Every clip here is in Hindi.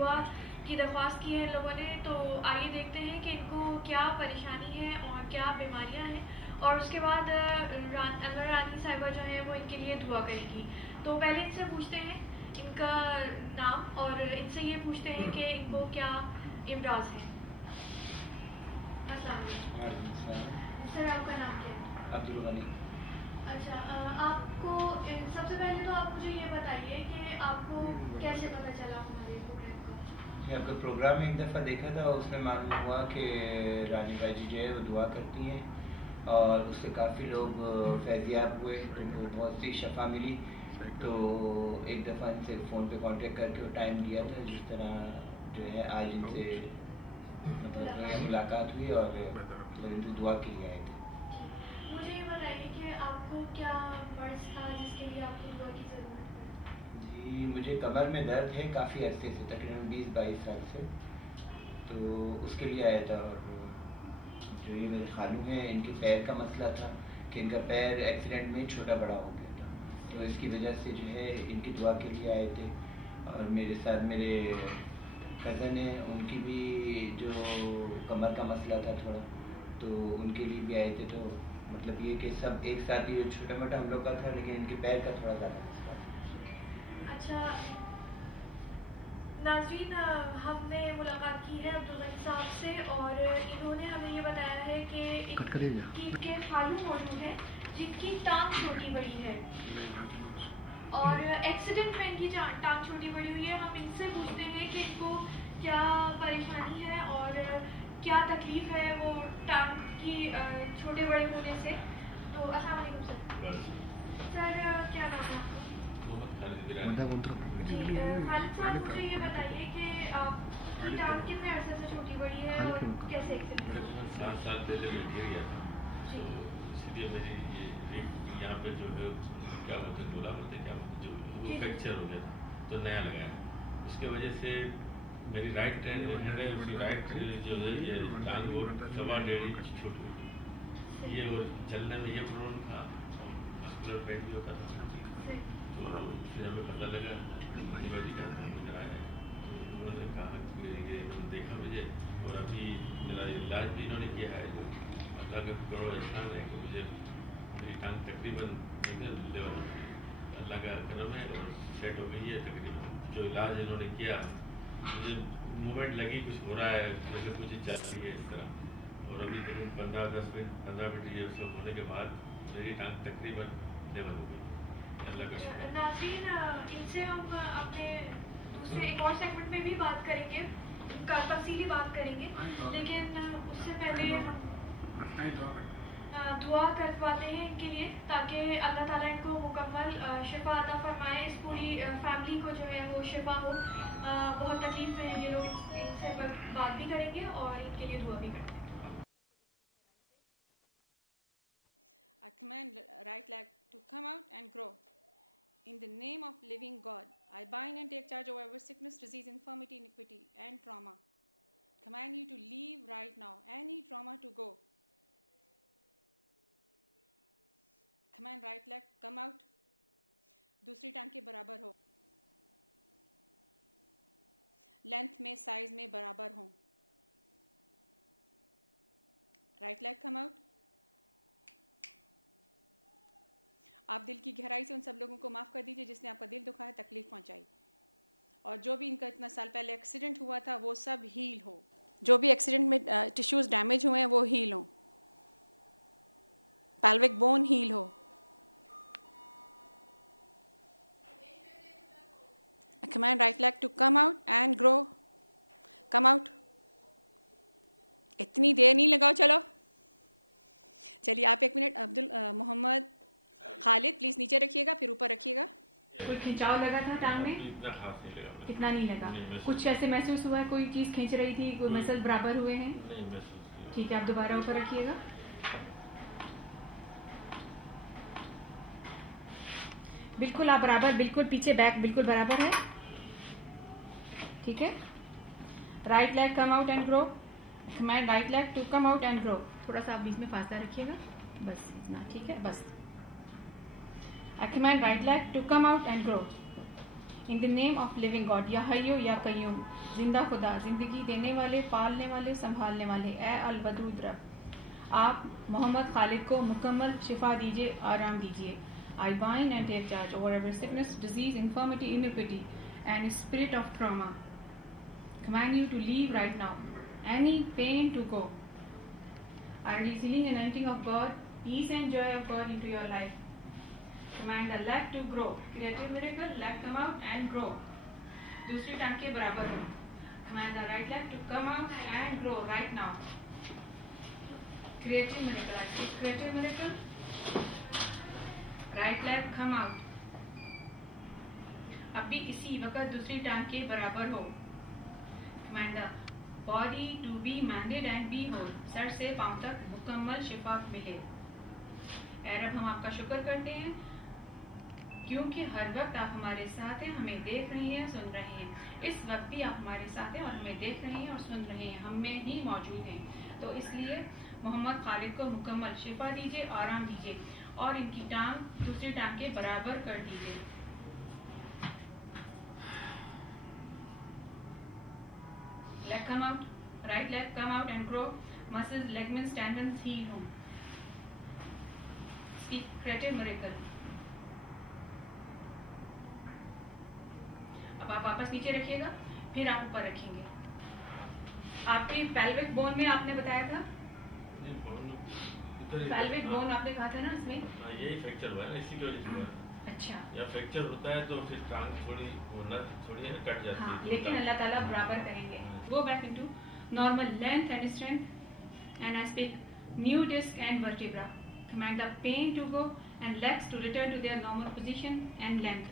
दुआ की दरख्वास्त की है इन लोगों ने। तो आइए देखते हैं कि इनको क्या परेशानी है और क्या बीमारियां हैं, और उसके बाद अनवर रानी साहिबा जो है वो इनके लिए दुआ करेगी। तो पहले इनसे पूछते हैं इनका नाम, और इनसे ये पूछते हैं कि इनको क्या इमराज है। अस्सलाम वालेकुम सर, आपका नाम क्या है? अब्दुल गनी। अच्छा, आपको सबसे पहले तो आप मुझे ये बताइए कि आपको कैसे पता चला हमारे प्रोग्राम का? आपका प्रोग्राम एक दफ़ा देखा था, उसमें मालूम हुआ कि रानी बाई जी जो है वो दुआ करती हैं और उससे काफ़ी लोग फैज़याब हुए, उनको बहुत सी शफा मिली। तो एक दफ़ा इनसे फ़ोन पे कांटेक्ट करके वो टाइम दिया था, जिस तरह जो है आज इनसे मतलब मुलाकात हुई और मतलब इनसे दुआ के लिए आए थे। मुझे ये बताइए कि आपको क्या मर्ज़ था जिसके लिए आपको दुआ की ज़रूरत पड़ी? जी, मुझे कमर में दर्द है काफ़ी अरसे से, तकरीबन 20-22 साल से, तो उसके लिए आया था। और जो ये मेरे खालू हैं, इनके पैर का मसला था कि इनका पैर एक्सीडेंट में छोटा बड़ा हो गया था, तो इसकी वजह से जो है इनकी दुआ के लिए आए थे। और मेरे साथ मेरे कज़न हैं, उनकी भी जो कमर का मसला था थोड़ा, तो उनके लिए भी आए थे। तो मतलब ये कि सब एक साथ ही छोटा मोटा हम लोग का था, लेकिन इनके पैर का थोड़ा ज़्यादा मसला था। अच्छा नाज़रीन, हमने मुलाकात की है अब्दुल गनी साहब से, और इन्होंने हमें ये बताया है कि इनके खालू मौजूद हैं जिनकी टांग छोटी बड़ी है और एक्सीडेंट में इनकी टांग छोटी बड़ी हुई है। हम इनसे पूछते हैं कि इनको क्या परेशानी है और क्या तकलीफ़ है वो टांग की छोटे बड़े होने से। तो अस्सलाम वालेकुम सर। सर क्या नाम है आपका? जी खालिद साहब, मुझे ये बताइए कि आपकी टांग कितने अरसे से छोटी बड़ी है और कैसे एक्सीडेंट? 7 साल पहले मैं गिर गया था, जी। तो इसलिए मेरी ये यहाँ पे जो है क्या बोलते हैं, गोला बोलते हैं, क्या बोलते हैं, जो वो फ्रैक्चर हो गया था, तो नया लगाया। उसके वजह से मेरी राइट हैंड है, उसकी राइट जो है ये टांग वो 1.25 इंच छोटी हो गई। ये और चलने में ये प्रॉब्लम था और मस्कुलर पेन भी होता था। तो फिर हमें पता लगा मेडिकल नजर आया, तो उन्होंने कहा कि ये देखा मुझे, और अभी मेरा इलाज भी इन्होंने किया है। जो अल्लाह का करोड़ एहसान है कि मुझे मेरी टांग तकरीबन लेवल अल्लाह का करम है और सेट हो गई है तकरीबन। जो इलाज इन्होंने किया, मुझे मूवमेंट लगी कुछ हो रहा है, जैसे कुछ चल रही है इस तरह। और अभी तकरीबन 15 मिनट ये सब होने के बाद मेरी टांग तकरीबन लेवल हो गई। नाज़रीन, इनसे हम अपने दूसरे एक और सेगमेंट में भी बात करेंगे, तफसीली बात करेंगे, लेकिन उससे पहले हम दुआ करवाते हैं इनके लिए ताकि अल्लाह ताला इनको मुकम्मल शिफा अता फरमाए। इस पूरी फैमिली को जो है वो शिफा हो। बहुत तकलीफ में है ये लोग, इनसे बात भी करेंगे और इनके लिए दुआ भी करेंगे। कोई खिंचाव लगा था टांग में? इतना खास नहीं लगा। कितना नहीं लगा? कुछ ऐसे महसूस हुआ कोई चीज़ खींच रही थी, कोई मसल बराबर हुए हैं? नहीं महसूस। ठीक है, आप दोबारा ऊपर रखिएगा। बिल्कुल आप बराबर, बिल्कुल पीछे बैक बिल्कुल बराबर है। ठीक है, right leg come out and grow. Command right leg to come out and grow. थोड़ा सा आप बीच में फासला रखिएगा, बस इतना। ठीक है, बस। I command right leg to come out and grow. In the name of living God, या हय्यो या कय्यूम, जिंदा खुदा, जिंदगी देने वाले, पालने वाले, संभालने वाले, ए अल वदूद रब, आप मोहम्मद खालिद को मुकम्मल शिफा दीजिए, आराम दीजिए। I bind and take charge over every sickness, disease, infirmity, iniquity, and spirit of trauma. Command you to leave right now. Any pain to go. I release healing and anointing of God, peace and joy of God into your life. Command the leg to grow. Creative miracle, leg come out and grow. दूसरी टांग के बराबर हो. Command the right leg to come out and grow right now. Creative miracle. I see creative miracle. Right leg come out. अभी इसी वक्त दूसरी टांग के बराबर हो। Command the body to be mended and be whole, सर से पांव तक मुकम्मल शिफा मिले। ऐ रब, हम आपका शुक्र करते हैं क्योंकि हर वक्त आप हमारे साथ हैं, हमें देख रहे हैं, सुन रहे हैं। इस वक्त भी आप हमारे साथ हैं और हमें देख रहे हैं और सुन रहे हैं, हम में ही मौजूद हैं। तो इसलिए मोहम्मद खालिद को मुकम्मल शिफा दीजिए, आराम दीजिए और इनकी टांग दूसरी टांग के बराबर कर दीजिए। Leg come out, right leg come out and grow, muscles, ligaments, tendons heal हो। Speak creative miracle. अब आप वापस नीचे रखिएगा, फिर आप ऊपर रखेंगे। आपकी पेल्विक बोन में आपने बताया था, पेल्विक बोन आपने कहा था ना, इसमें यही फ्रैक्चर हुआ है ना, इसी की वजह से हुआ है। अच्छा, या फ्रैक्चर होता है तो फिर टांग थोड़ी है ना, कट जाती है। हाँ, लेकिन अल्लाह ताला बराबर करेंगे। Go back into normal length and strength and I speak new disc and vertebra. Command the pain to go and legs to return to their normal position and length.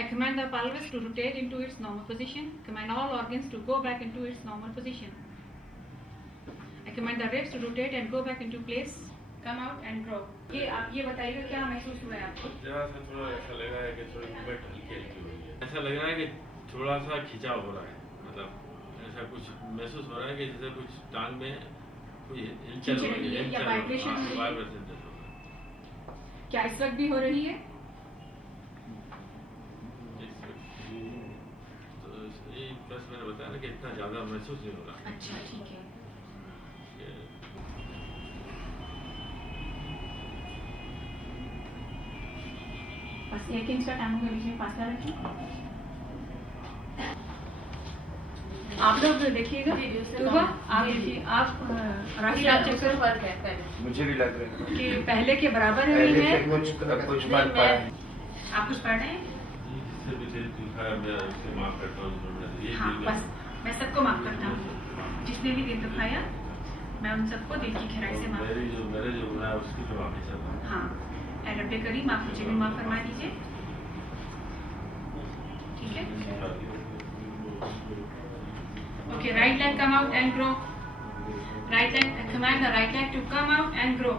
I command the pelvis to rotate into its normal position. Command all organs to go back into its normal position. I command the ribs to rotate and go back into place. Come out and grow. ये आप ये बताइएगा क्या महसूस हुआ है आपको? जरा सा थोड़ा ऐसा लग रहा है कि थोड़ी मूवमेंट हल्की हल्की हो रही है। ऐसा लग रहा है कि थोड़ा सा खिंचाव हो रहा है, मतलब ऐसा कुछ महसूस हो रहा है कि जैसे कुछ टांग में कोई हिलचल हो रही है या वाइब्रेशन हो रही है। क्या इस वक्त भी हो रही है? प्लस मैंने बताया ना कि इतना ज्यादा महसूस नहीं हो रहा। अच्छा, ठीक है। बस 1 इंच का टांगों के बीच में फासला रखें। आप लोग देखिएगा, आप देखिए, आप फर्क है। मुझे भी लग रहा है कि पहले के बराबर नहीं है। कुछ बात पढ़ा है। आप कुछ पढ़ रहे हैं? माफ करता हूँ। हाँ, बस मैं सबको माफ करता हूँ। जिसने भी दिल दुखाया, मैं उन सबको दिल की गहराई से माफ। मेरे जो गुनाह है उसकी तो माफी चाहता हूँ। हाँ, ऐ रब्बे करीम, माफ मुझे भी माफ फरमा दीजिए। ठीक है। Okay, right leg come out and grow. Right leg, command the right leg to come out and grow.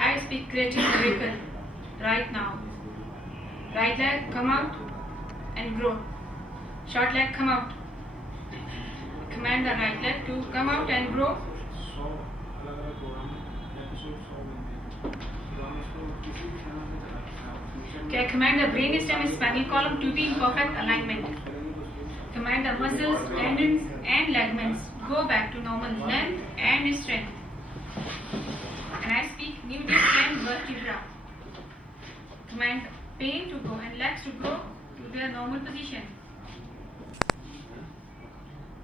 I speak creative miracle right now. Right leg come out and grow. Short leg come out. Command the right leg to come out and grow. Okay, command the brain stem and spinal column to be in perfect alignment. Command the muscles, tendons and ligaments go back to normal length and strength. And I speak new disc and vertebra. Command pain to go and legs to go to their normal position.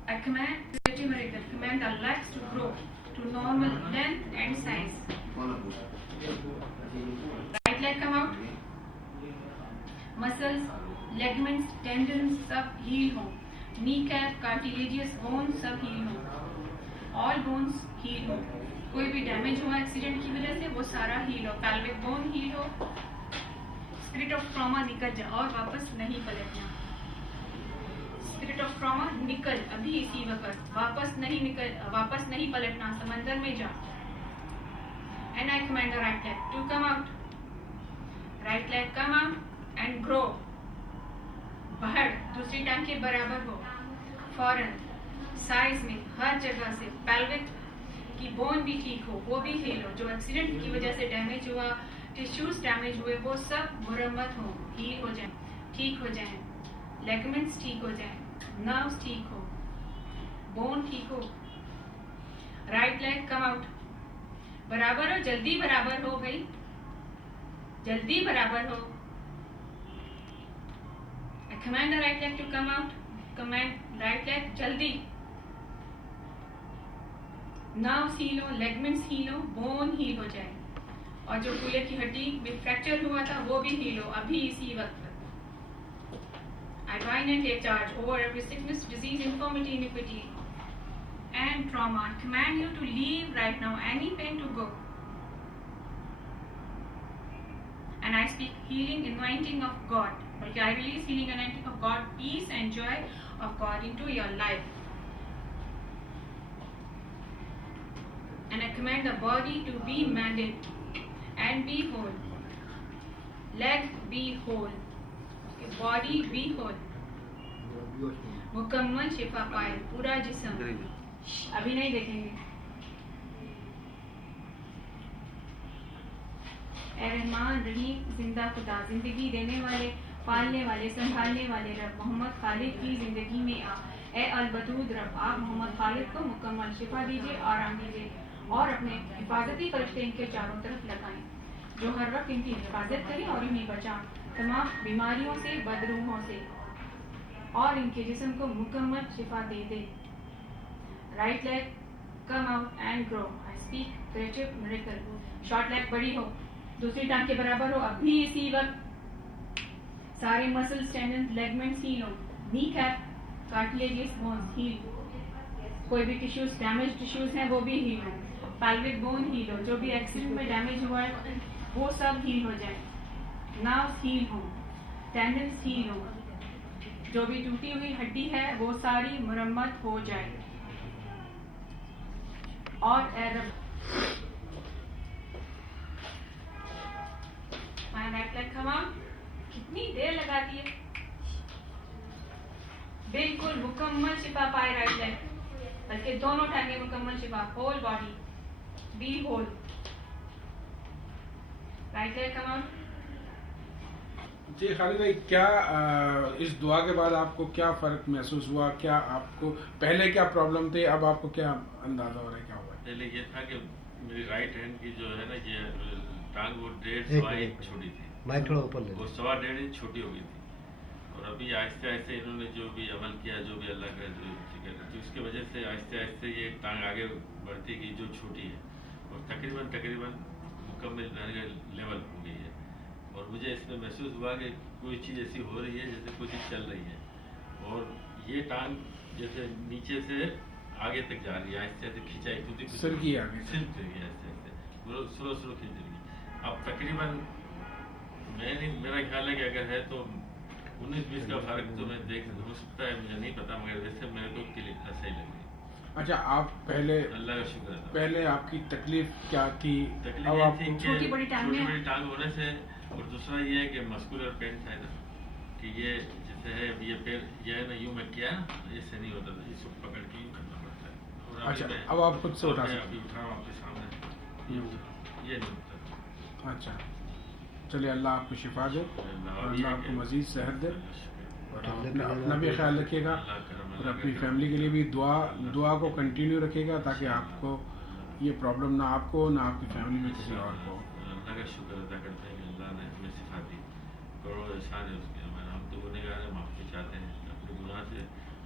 I command creative miracle. Command the legs to grow to normal length and size. Right leg come out. Muscles, ligaments, tendons सब heal हो. Kneecap, cartilaginous bones सब heal हो. All bones heal हो. कोई भी डैमेज हुआ एक्सीडेंट की वजह से वो सारा heal हो. Pelvic bone heal हो. स्पिरिट ऑफ ट्रॉमा निकल जा और वापस नहीं पलटना। स्पिरिट ऑफ ट्रॉमा निकल अभी इसी वक्त, वापस नहीं पलटना, समंदर में जा। And I command the right leg to come out. Right leg come out and grow. बढ़, दूसरी टांग के बराबर हो। फौरन साइज में हर जगह से पेल्विक की बोन भी ठीक हो, वो भी हील हो। जो एक्सीडेंट की वजह से डैमेज हुआ, टिश्यूज डैमेज हुए वो सब मुरम्मत हो, हील हो जाए, ठीक हो जाए, लेगमेंट्स ठीक हो जाए, नर्व्स ठीक हो, बोन ठीक हो। राइट लेग कम आउट, बराबर हो, जल्दी बराबर हो भाई, जल्दी बराबर हो। I command the right leg to come out, command right leg जल्दी। नर्व्स हील हो, लेगमेंट्स हील हो, बोन हील हो जाए, और जो कूल्हे की हड्डी में फ्रैक्चर हुआ था वो भी हील हो अभी इसी वक्त। I bind and take charge over every sickness, disease, infirmity, iniquity, and trauma. I command you to leave right now, any pain to go. And I speak healing, anointing of God. But I release healing, anointing of God, peace and joy of God into your life. And I command the body to be mended and be whole. Leg be whole. Body be whole. मुकम्मल शिफा पाए पूरा जिस्म। अभी नहीं देखेंगे। ए रहमान रहीम जिंदा खुदा, जिंदगी देने वाले, पालने वाले, संभालने वाले रब, मोहम्मद खालिद की जिंदगी में आ। ए अलबदूद रब, आप मोहम्मद खालिद को मुकम्मल शिफा दीजिए, आराम दीजिए, और अपने हिफाजती फरिश्ते इनके चारों तरफ लगाएं, जो हर वक्त इनकी हिफाजत करें और इन्हें बचाएं तमाम बीमारियों से, बदरूहों से, और इनके जिस्म को मुकम्मल शिफा दे दे। Right leg come out and grow. I speak creative miracle. Short leg बड़ी हो, दूसरी टांग के बराबर हो अभी इसी वक्त। सारे मसल्स, टेंडन, लेगमेंट्स हील हो, kneecap, cartilaginous bones heal, कोई भी टिश्यूज, डैमेज टिश्यूज हैं वो भी हील हो, पैल्विक बोन हील हो, जो भी एक्सीडेंट में डैमेज हुआ है वो सब हील हो जाए, नर्व्स हील हो, टेंडन्स हील हो, जो भी टूटी हुई हड्डी है वो सारी मुरम्मत हो जाए। और राइट लेग कम आउट। कितनी देर लगा दी है, बिल्कुल मुकम्मल शिफा पाए राइट लेग, बल्कि दोनों टांगे मुकम्मल शिफा, whole body be whole. Right leg come out. जी खालिद भाई, क्या इस दुआ के बाद आपको क्या फर्क महसूस हुआ? क्या आपको पहले क्या प्रॉब्लम थे, अब आपको क्या अंदाजा हो रहा है क्या हुआ? पहले ये था कि मेरी राइट हैंड की जो है ना ये टांग वो 1.5 इंच छोटी थी, माइक थोड़ा ऊपर ले वो 1.5 इंच छोटी हो गई थी। और अभी आहिस्ते आहिस्ते इन्होंने जो भी अमल किया, जो भी अल्लाह का जो तो उसकी वजह से आहिस्ते आहिस्ते ये टांग आगे बढ़ती गई जो छोटी है, और तकरीबन मुकम्मल लेवल हो गई है। और मुझे इसमें महसूस हुआ कि कोई चीज़ ऐसी हो रही है जैसे कोई चीज़ चल रही है, और ये टांग जैसे नीचे से आगे तक जा रही है, आहिस्ते आहिस्ते खिंचाई खुद सिर की आगे आहिस्ते आहिस्ते स्लो खिंच रही है। अब तकरीबन मेरा ख्याल है कि अगर है तो 19-20 का फर्क तो मैं देख हो सकता है, मुझे नहीं पता, मगर वैसे मेरे को सही लग रही। अच्छा, आप पहले, अल्लाह का शुक्र है, पहले आपकी तकलीफ क्या थी? तकलीफ ये थी कि छोटी बड़ी टांग होने से, और दूसरा ये है कि मस्कुलर पेन था ना, कि ये जैसे है ये पैर ये है ना, यूं मैं किया इससे नहीं होता था, इसको पकड़ के यूं करना पड़ता है। अच्छा, अब आप खुद से उठा सकते? अभी उठा रहा हूं आपके सामने, ये नहीं होता। अच्छा, चलिए अल्लाह आपको शिफा दे, अल्लाह आपको मजीद सेहत दे, और अपना भी ख्याल रखिएगा, और अपनी फैमिली के लिए भी दुआ को कंटिन्यू रखिएगा, ताकि आपको ये प्रॉब्लम ना आपको ना आपकी फैमिली में किसी और को। अल्लाह का शुक्र अदा करते हैं कि अल्लाह ने हमें सिखा दी, करोड़ों एहसान है उसके हमारे। हम तो गुनहगार हैं, माफ़ी चाहते हैं, अपने गुनाह से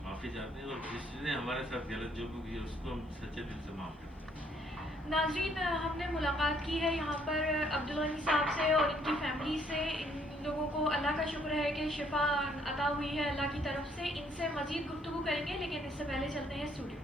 माफ़ी चाहते हैं, और जिसने हमारे साथ गलत जो भी किया उसको हम सच्चे दिल से माफ़ करते हैं। नाज़रीन, हमने मुलाकात की है यहाँ पर अब्दुल गनी साहब से और इनकी फैमिली से। इन लोगों को अल्लाह का शुक्र है कि शिफा अता हुई है अल्लाह की तरफ से। इनसे मज़ीद गुफ्तगू करेंगे, लेकिन इससे पहले चलते हैं स्टूडियो।